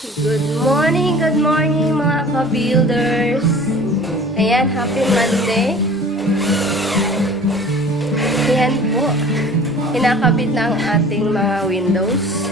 Good morning mga ka-builders. Ayan, happy Monday. Ayan po, kinakabit na ang ating mga windows.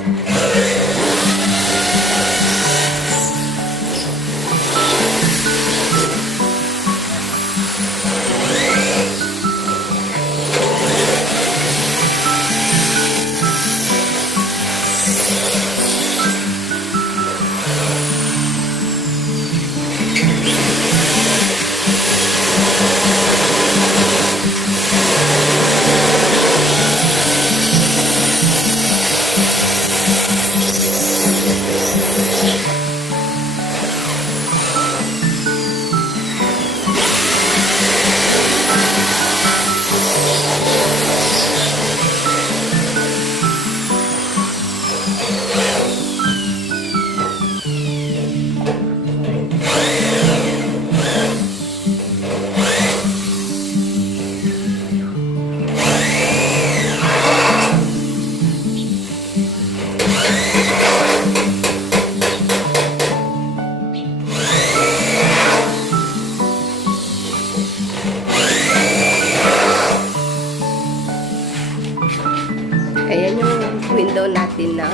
Ayan yung window natin na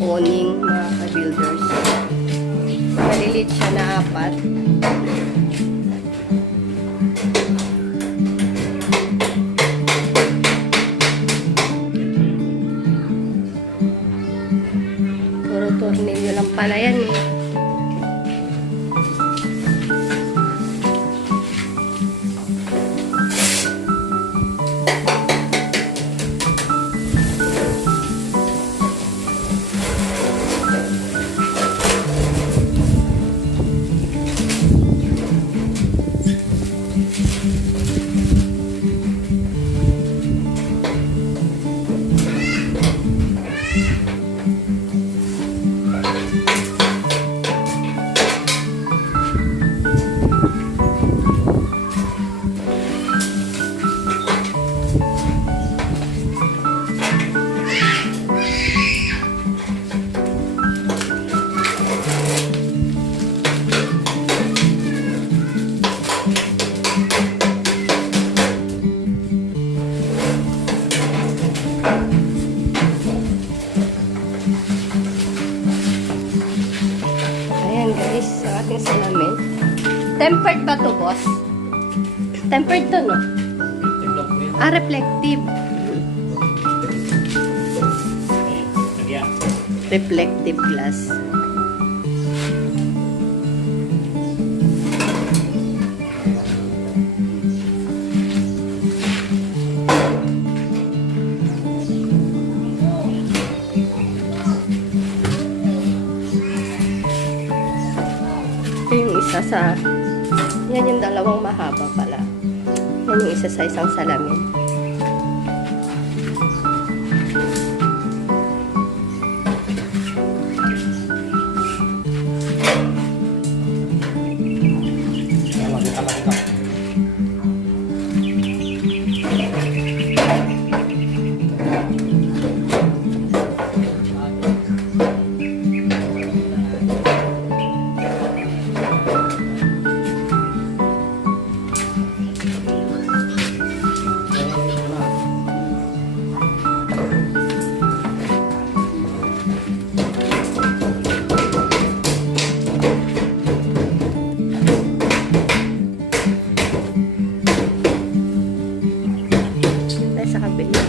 awning mga ka-builders. Malilit siya na 4. Puro tornilyo lang pala yan eh. Salamin. Tempered ba to, boss? Tempered to, no? Reflective. Reflective glass. Yung isa sa yan yung dalawang mahaba pala, yan yung isa sa isang salamin.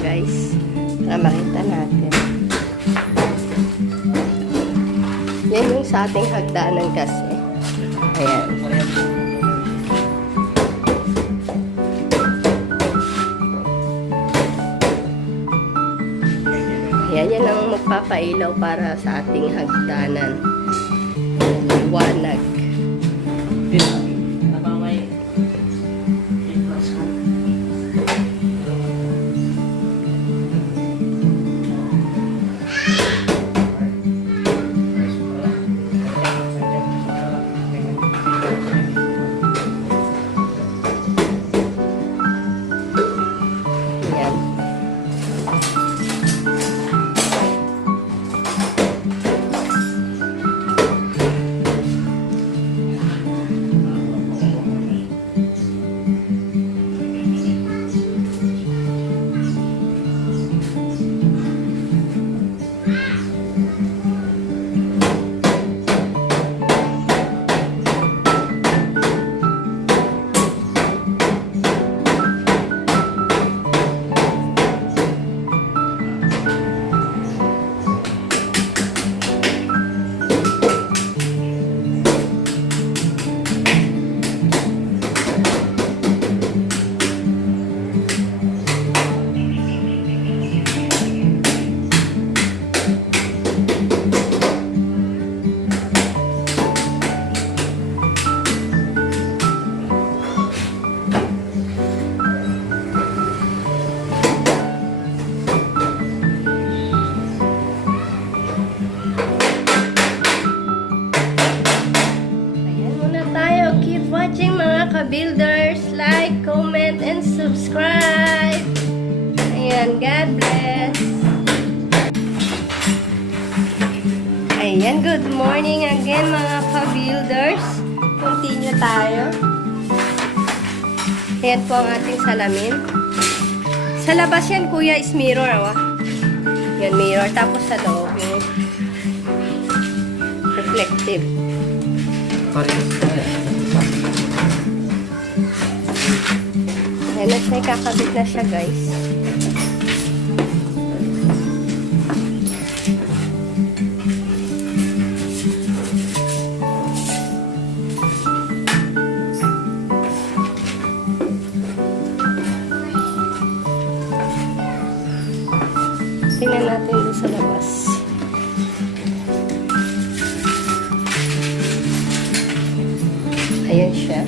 Guys, para makita natin. Yan yung sa ating hagdanan kasi. Ayan. Ayan, yan ang magpapailaw para sa ating hagdanan. Liwanag. ka-builders. Like, comment, and subscribe. Ayan, God bless. Ayan, good morning again mga ka-builders. Continue tayo. Ayan po ang ating salamin. Sa labas yan, kuya, is mirror. Oh. Yan, mirror. Tapos sa loob, yung reflective. Ayan na siya, kakabit na siya, guys. Tingnan natin doon sa labas. Ayan siya.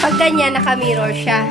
Pag ganyan, naka-mirror siya.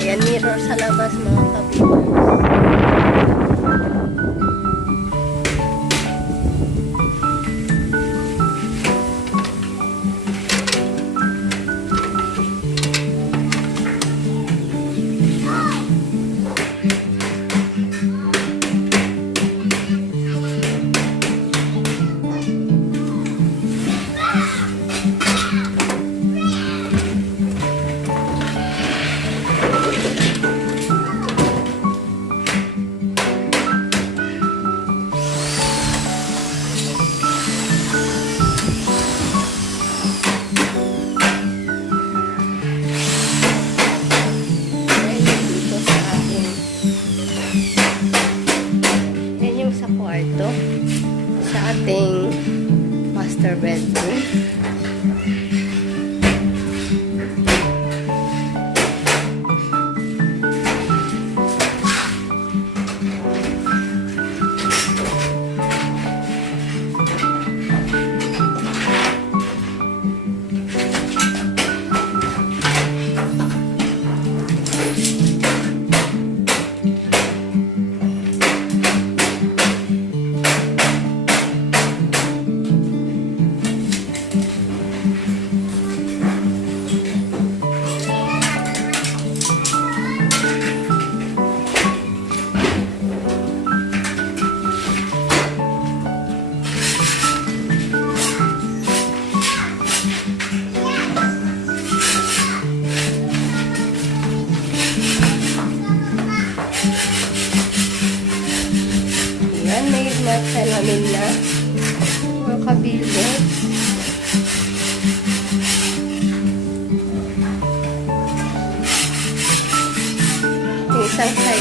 Ayan, mirror sa labas mga ka-viewers.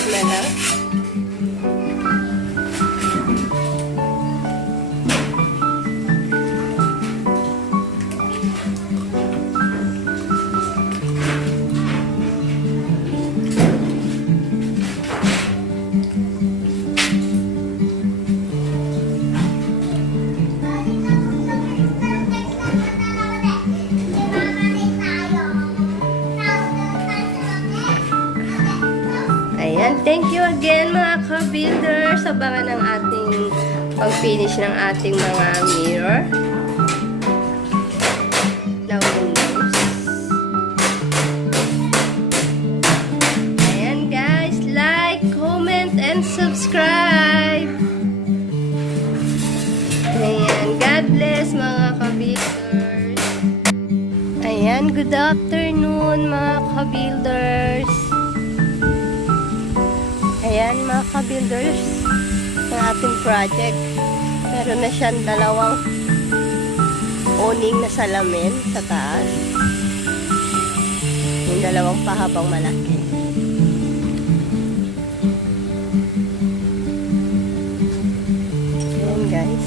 na lang. Ayan, thank you again mga ka-builders. Abangan ng ating pag-finish ng ating mga mirror na windows. Ayan guys, like, comment, and subscribe. Ayan, God bless mga ka-builders. Ayan, good afternoon mga ka-builders. Ayan mga ka-builders, ang ating project. Meron na siyang dalawang awning na salamin sa taas. Yung dalawang pahabang malaki. Ayan guys.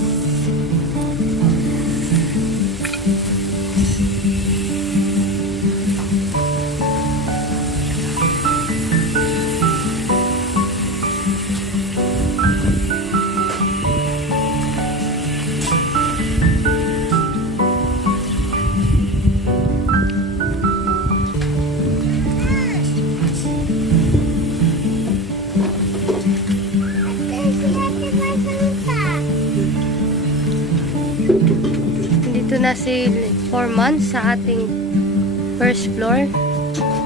Dito na si 4 months sa ating first floor.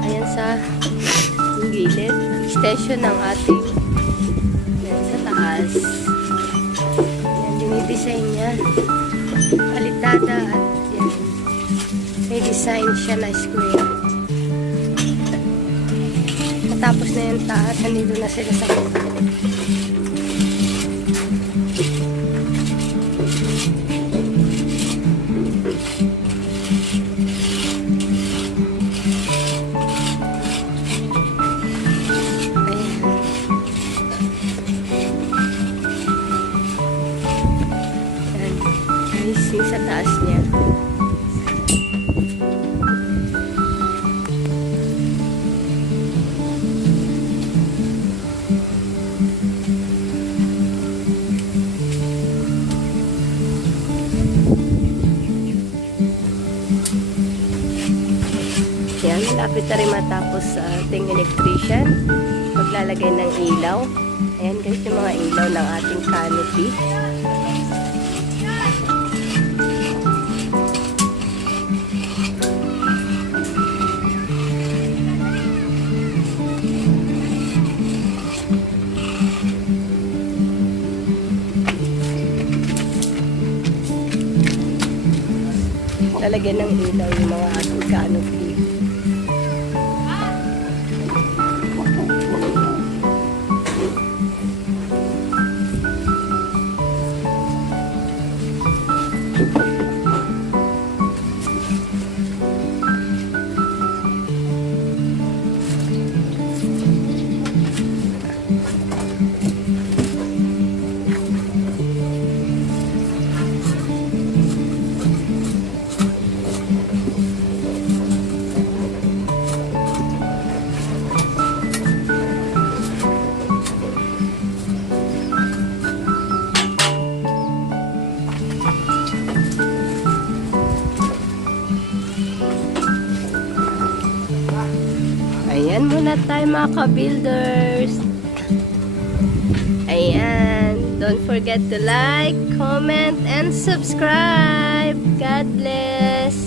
Ayan sa gilid. Extension ng ating ayan, sa taas. Ayan, dinidesign niya. Palitada at yan. May design siya na square. Tapos na yung taas. Nandito na sila sa gilid. Sa taas niya. Yan, malapit na rin matapos sa ating electrician. Maglalagay ng ilaw. Ayan guys, yung mga ilaw ng ating canopy. Lalagyan ng ilaw yung mga ating canopy. Ayan muna tayo mga ka-builders. Ayan. Don't forget to like, comment, and subscribe. God bless.